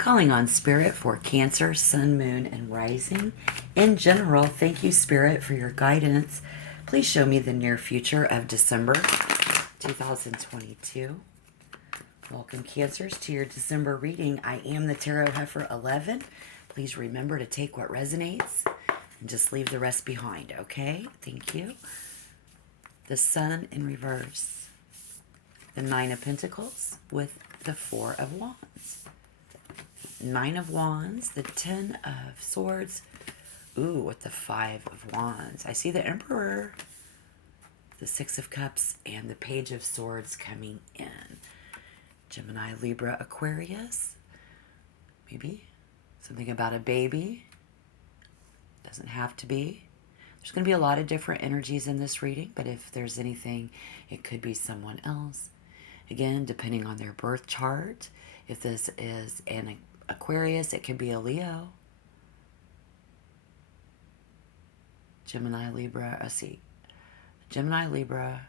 Calling on Spirit for Cancer, Sun, Moon, and Rising. In general, thank you, Spirit, for your guidance. Please show me the near future of December 2022. Welcome, Cancers, to your December reading. I am the Tarot Heifer 11. Please remember to take what resonates and just leave the rest behind, okay? Thank you. The Sun in reverse. The Nine of Pentacles with the Four of Wands. Nine of Wands, the Ten of Swords, ooh, with the Five of Wands. I see the Emperor, the Six of Cups, and the Page of Swords coming in. Gemini, Libra, Aquarius. Maybe something about a baby. Doesn't have to be. There's going to be a lot of different energies in this reading, but if there's anything, it could be someone else. Again, depending on their birth chart. If this is an Aquarius, it could be a Leo. Gemini, Libra, I see. Gemini, Libra,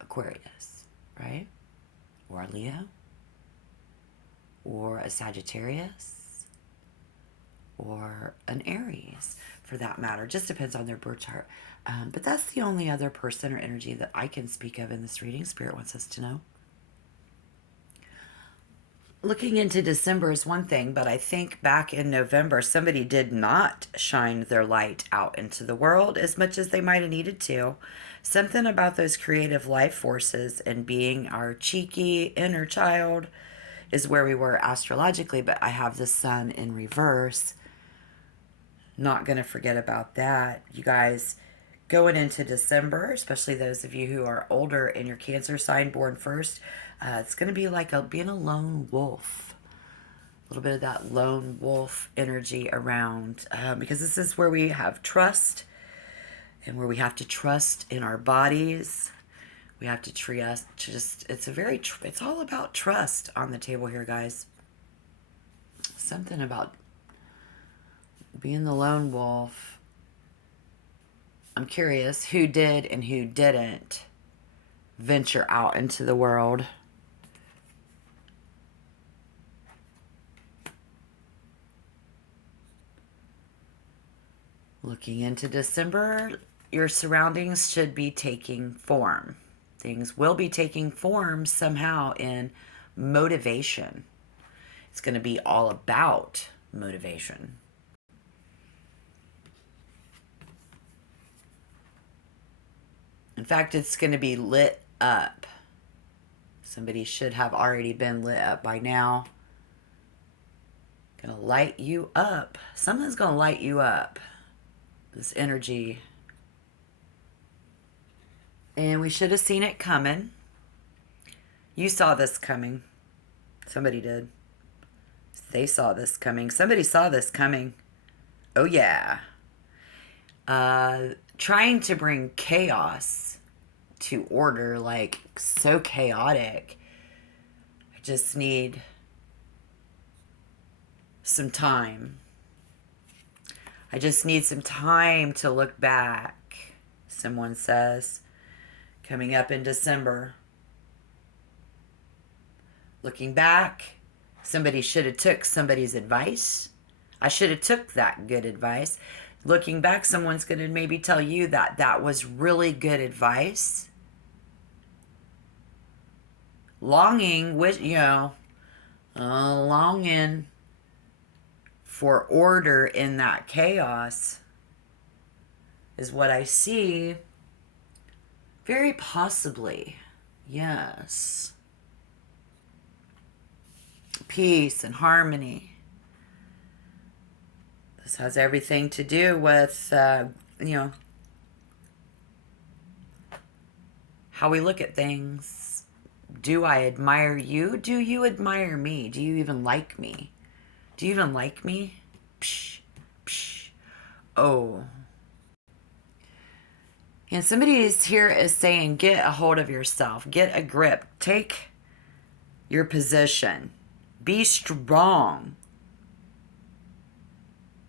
Aquarius, right? Or a Leo. Or a Sagittarius. Or an Aries, for that matter. Just depends on their birth chart. But that's the only other person or energy that I can speak of in this reading. Spirit wants us to know. Looking into December is one thing, but I think back in November, somebody did not shine their light out into the world as much as they might have needed to. Something about those creative life forces and being our cheeky inner child is where we were astrologically, but I have the Sun in reverse. Not going to forget about that. You guys, going into December, especially those of you who are older in your Cancer sign, born first, it's going to be like being a lone wolf. A little bit of that lone wolf energy around. Because this is where we have trust. And where we have to trust in our bodies. We have to trust. It's all about trust on the table here, guys. Something about being the lone wolf. I'm curious who did and who didn't venture out into the world. Looking into December, your surroundings should be taking form. Things will be taking form somehow in motivation. It's going to be all about motivation. In fact, it's going to be lit up. Somebody should have already been lit up by now. Going to light you up. Something's going to light you up. This energy. And we should have seen it coming. You saw this coming. Somebody did. They saw this coming. Somebody saw this coming. Oh, yeah. Trying to bring chaos to order, like so chaotic. I just need some time. I just need some time to look back, someone says, coming up in December. Looking back, somebody should have took somebody's advice. I should have took that good advice. Looking back, someone's going to maybe tell you that that was really good advice. Longing for order in that chaos is what I see. Very possibly, yes. Peace and harmony. This has everything to do with, how we look at things. Do I admire you? Do you admire me? Do you even like me? Do you even like me? Psh, psh. Oh. And somebody is saying, get a hold of yourself. Get a grip. Take your position. Be strong.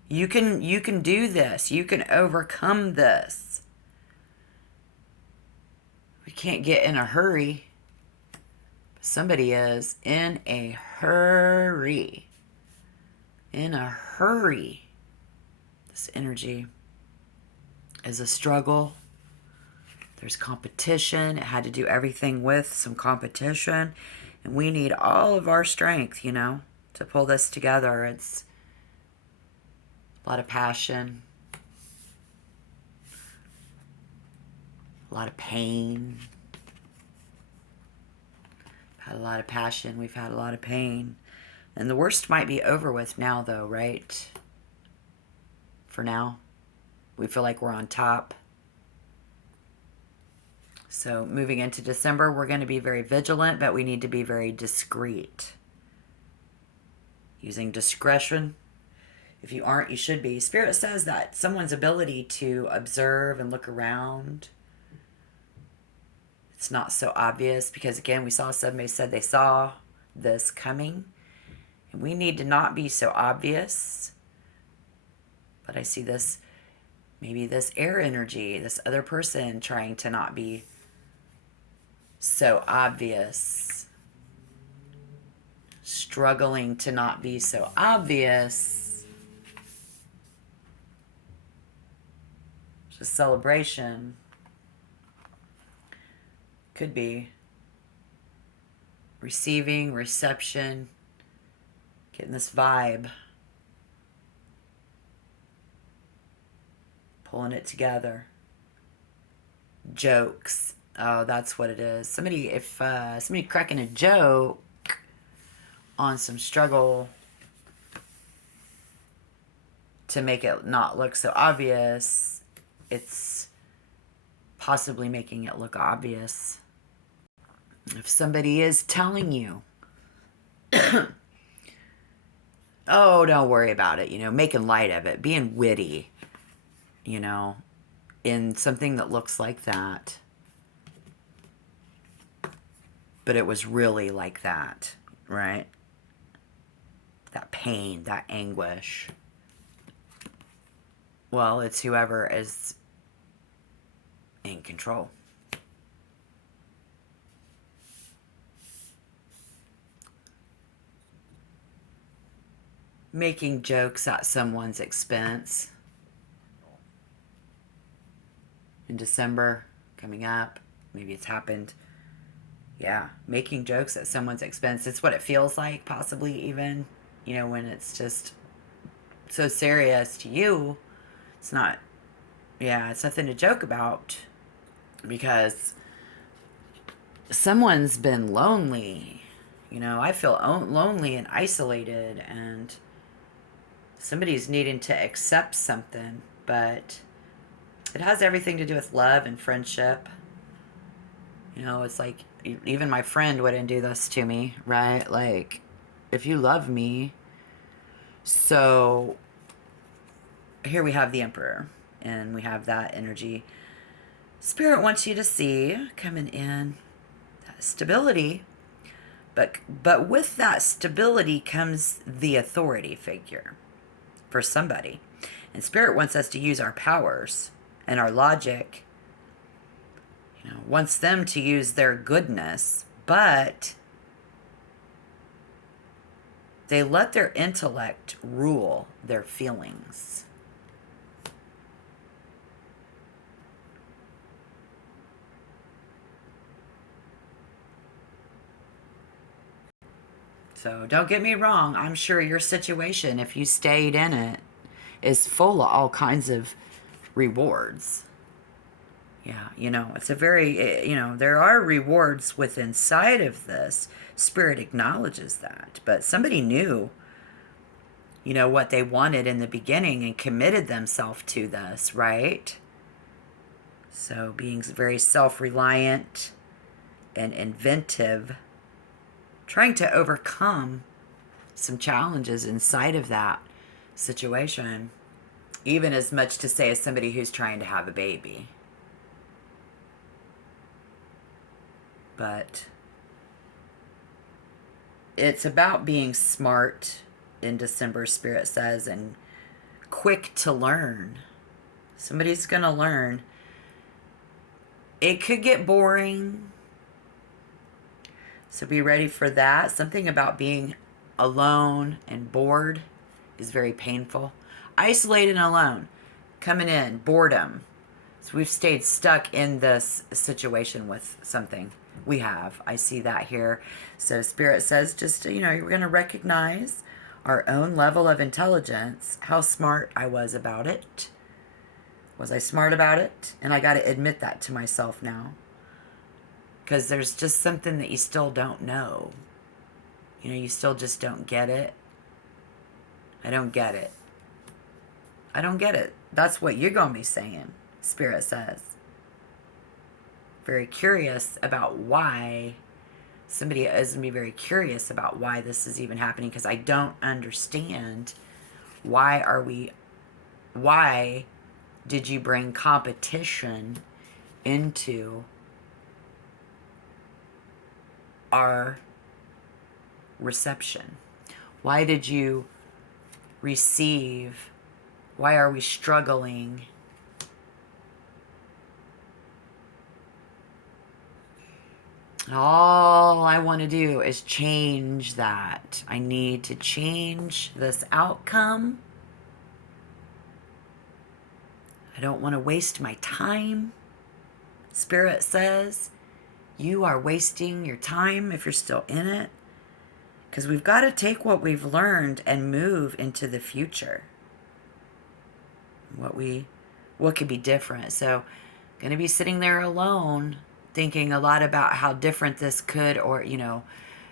You can do this. You can overcome this. We can't get in a hurry. Somebody is in a hurry. in a hurry. This energy is a struggle. There's competition. It had to do everything with some competition. And we need all of our strength, to pull this together. It's a lot of passion, a lot of pain. We've had a lot of passion. We've had a lot of pain. And the worst might be over with now, though, right? For now. We feel like we're on top. So moving into December, we're going to be very vigilant, but we need to be very discreet. Using discretion. If you aren't, you should be. Spirit says that someone's ability to observe and look around, it's not so obvious, because again, we saw somebody said they saw this coming. And we need to not be so obvious. But I see this, maybe this air energy, this other person trying to not be so obvious, struggling to not be so obvious. It's a celebration. Could be receiving, reception, getting this vibe, pulling it together. Jokes. Oh, that's what it is. Somebody cracking a joke on some struggle to make it not look so obvious, it's possibly making it look obvious. If somebody is telling you, oh, don't worry about it, making light of it, being witty, in something that looks like that, but it was really like that, right? That pain, that anguish. Well, it's whoever is in control. Making jokes at someone's expense. In December, coming up, maybe it's happened. Yeah, making jokes at someone's expense. It's what it feels like, possibly even, when it's just so serious to you. It's not, it's nothing to joke about, because someone's been lonely. I feel lonely and isolated, and somebody's needing to accept something, but it has everything to do with love and friendship. It's like, even my friend wouldn't do this to me, right? Like, if you love me. So here we have the Emperor, and we have that energy. Spirit wants you to see coming in that stability, but with that stability comes the authority figure for somebody. And Spirit wants us to use our powers and our logic, wants them to use their goodness, but they let their intellect rule their feelings. So don't get me wrong, I'm sure your situation, if you stayed in it, is full of all kinds of rewards. Yeah, it's a very, there are rewards within inside of this. Spirit acknowledges that. But somebody knew, what they wanted in the beginning and committed themselves to this, right? So being very self-reliant and inventive, trying to overcome some challenges inside of that situation, even as much to say as somebody who's trying to have a baby. But it's about being smart in December, Spirit says, and quick to learn. Somebody's going to learn. It could get boring, so be ready for that. Something about being alone and bored is very painful. Isolated and alone. Coming in, boredom. So we've stayed stuck in this situation with something. We have. I see that here. So Spirit says just, you're going to recognize our own level of intelligence, how smart I was about it. Was I smart about it? And I got to admit that to myself now. Because there's just something that you still don't know. You still just don't get it. I don't get it. I don't get it. That's what you're going to be saying, Spirit says. Very curious about why. Somebody is going to be very curious about why this is even happening, because I don't understand. Why did you bring competition into our reception? Why did you receive? Why are we struggling? All I want to do is change that. I need to change this outcome. I don't want to waste my time. Spirit says you are wasting your time if you're still in it. Because we've got to take what we've learned and move into the future. What could be different. So, going to be sitting there alone, thinking a lot about how different this could, or,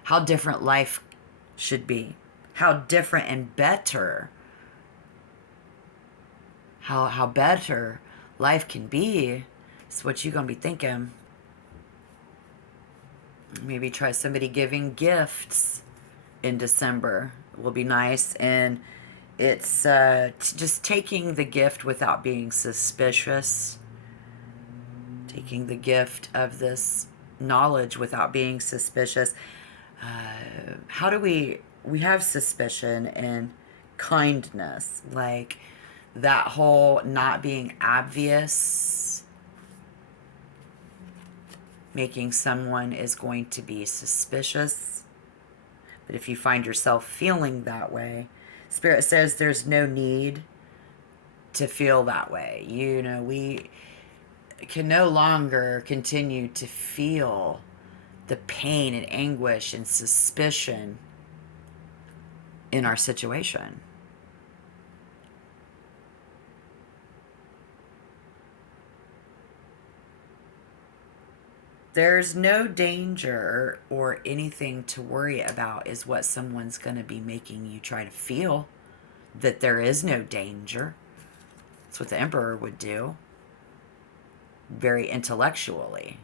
how different life should be. How different and better. How better life can be. It's what you're going to be thinking. Maybe try somebody giving gifts in December. It will be nice. And it's just taking the gift without being suspicious. Taking the gift of this knowledge without being suspicious. How do we have suspicion and kindness, like that whole not being obvious, making someone is going to be suspicious. But if you find yourself feeling that way, Spirit says there's no need to feel that way. We can no longer continue to feel the pain and anguish and suspicion in our situation. There's no danger or anything to worry about, is what someone's going to be making you try to feel, that there is no danger. That's what the Emperor would do. Very intellectually.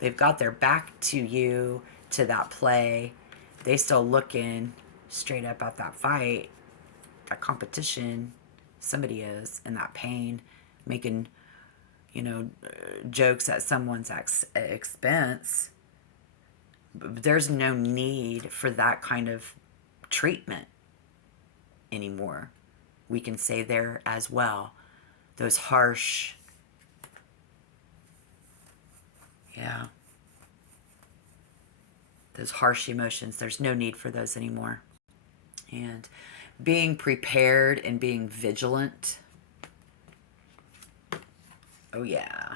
They've got their back to you, to that play. They still looking straight up at that fight, that competition. Somebody is in that pain, making, jokes at someone's expense. There's no need for that kind of treatment anymore. We can say there as well. Those harsh, those harsh emotions, there's no need for those anymore. And being prepared and being vigilant. Oh yeah.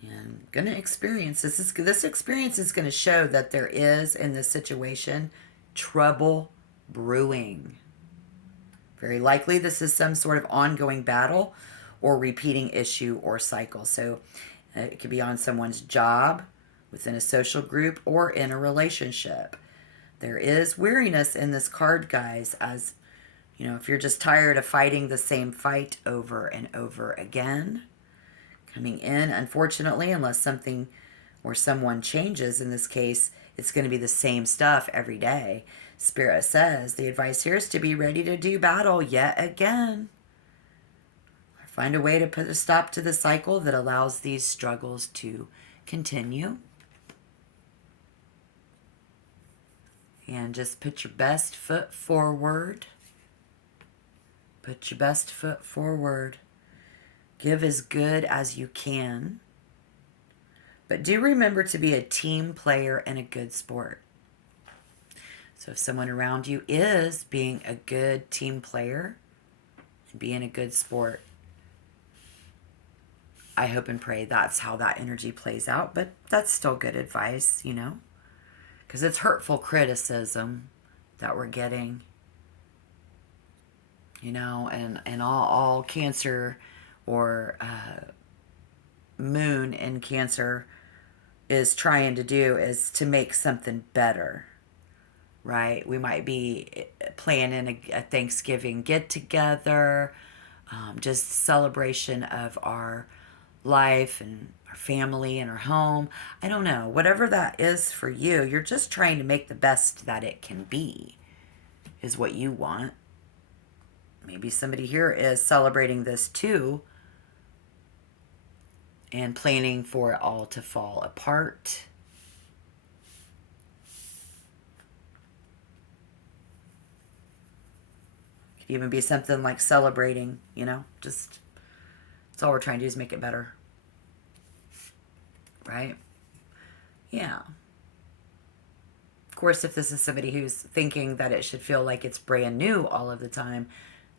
And going to experience this experience is going to show that there is, in this situation, trouble brewing. Very likely this is some sort of ongoing battle or repeating issue or cycle. So it could be on someone's job, within a social group, or in a relationship. There is weariness in this card, guys, as if you're just tired of fighting the same fight over and over again. Coming in, unfortunately, unless something or someone changes, in this case, it's going to be the same stuff every day. Spirit says the advice here is to be ready to do battle yet again. Find a way to put a stop to the cycle that allows these struggles to continue. And just put your best foot forward. Put your best foot forward. Give as good as you can. But do remember to be a team player and a good sport. So if someone around you is being a good team player and being a good sport, I hope and pray that's how that energy plays out. But that's still good advice, you know, because it's hurtful criticism that we're getting, you know, and all Cancer or moon in Cancer is trying to do is to make something better, right? We might be planning a Thanksgiving get together, just celebration of our life and our family and our home. I don't know. Whatever that is for you, you're just trying to make the best that it can be, is what you want. Maybe somebody here is celebrating this too and planning for it all to fall apart. Could even be something like celebrating, you know, just that's all we're trying to do is make it better. Right? Yeah. Of course, if this is somebody who's thinking that it should feel like it's brand new all of the time,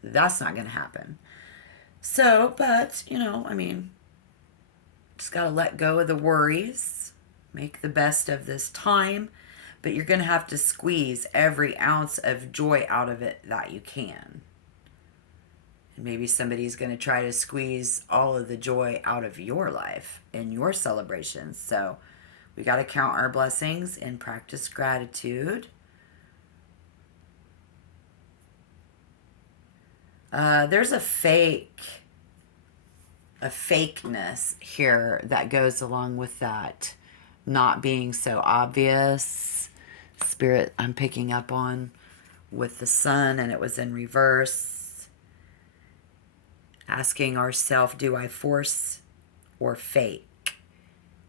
that's not going to happen. So, but, you know, I mean, just got to let go of the worries, make the best of this time, but you're going to have to squeeze every ounce of joy out of it that you can. And maybe somebody's going to try to squeeze all of the joy out of your life and your celebrations. So we got to count our blessings and practice gratitude. There's a fakeness here that goes along with that not being so obvious. Spirit, I'm picking up on with the sun, and it was in reverse. Asking ourselves, do I force or fake?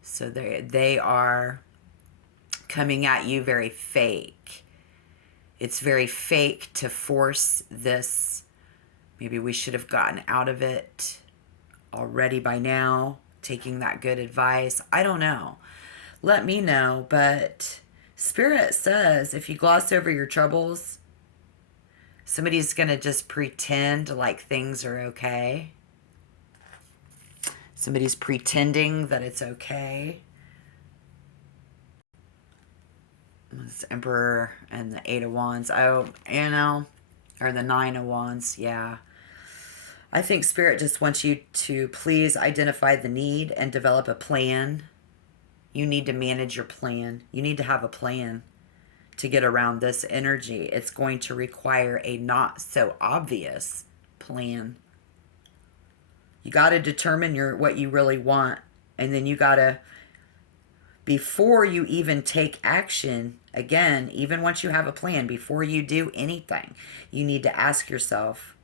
So they are coming at you very fake. It's very fake to force this. Maybe we should have gotten out of it already by now, taking that good advice. I don't know. Let me know. But Spirit says if you gloss over your troubles, somebody's going to just pretend like things are okay. Somebody's pretending that it's okay. This Emperor and the Eight of Wands. Oh, you know, or the Nine of Wands. Yeah. I think Spirit just wants you to please identify the need and develop a plan. You need to manage your plan. You need to have a plan to get around this energy. It's going to require a not so obvious plan. You got to determine what you really want, and then you got to, before you even take action, again, even once you have a plan, before you do anything, you need to ask yourself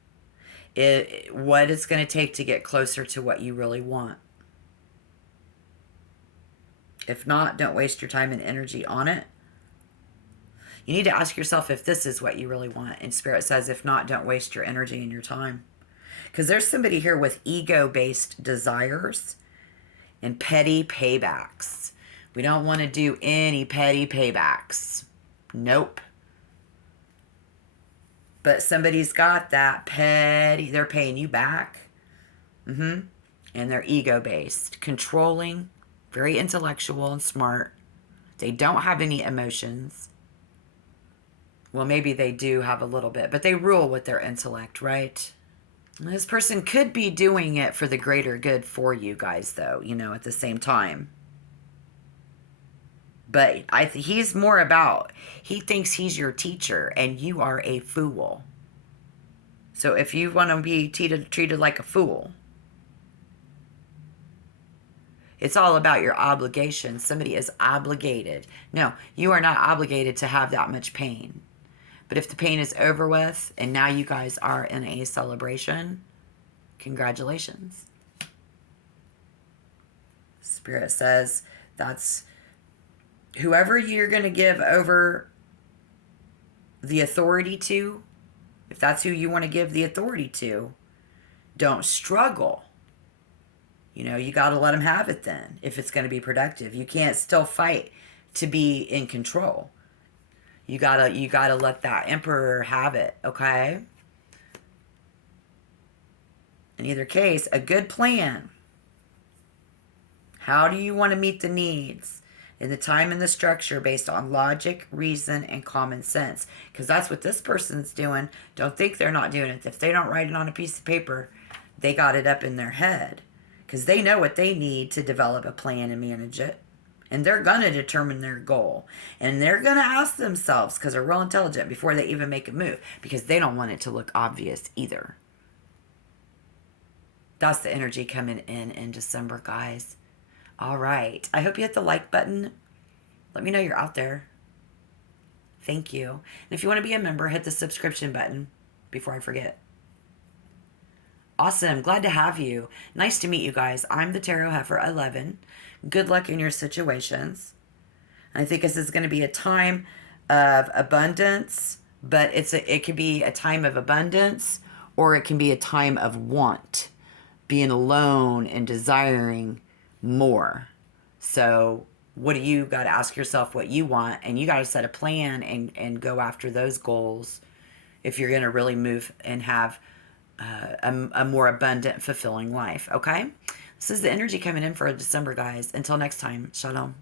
what it's going to take to get closer to what you really want. If not, don't waste your time and energy on it. You need to ask yourself if this is what you really want. And Spirit says, if not, don't waste your energy and your time. Because there's somebody here with ego-based desires and petty paybacks. We don't want to do any petty paybacks. Nope. But somebody's got that petty, they're paying you back. And they're ego-based, controlling, very intellectual and smart. They don't have any emotions. Well, maybe they do have a little bit, but they rule with their intellect, right? This person could be doing it for the greater good for you guys, though, you know, at the same time. But he's more about, he thinks he's your teacher and you are a fool. So if you want to be treated like a fool, it's all about your obligation. Somebody is obligated. No, you are not obligated to have that much pain. But if the pain is over with and now you guys are in a celebration, congratulations. Spirit says that's whoever you're going to give over the authority to, if that's who you want to give the authority to, don't struggle. You know, you got to let them have it then if it's going to be productive. You can't still fight to be in control. You gotta let that emperor have it, okay? In either case, a good plan. How do you want to meet the needs in the time and the structure based on logic, reason, and common sense? Because that's what this person's doing. Don't think they're not doing it. If they don't write it on a piece of paper, they got it up in their head. Because they know what they need to develop a plan and manage it. And they're going to determine their goal. And they're going to ask themselves, because they're real intelligent, before they even make a move. Because they don't want it to look obvious either. That's the energy coming in December, guys. All right. I hope you hit the like button. Let me know you're out there. Thank you. And if you want to be a member, hit the subscription button before I forget. Awesome. Glad to have you. Nice to meet you guys. I'm the Tarot Heifer 11. Good luck in your situations. I think this is going to be a time of abundance, but it could be a time of abundance, or it can be a time of want, being alone and desiring more. So what do you got to ask yourself what you want, and you got to set a plan and go after those goals if you're going to really move and have a more abundant, fulfilling life. Okay, this is the energy coming in for December, guys. Until next time, shalom.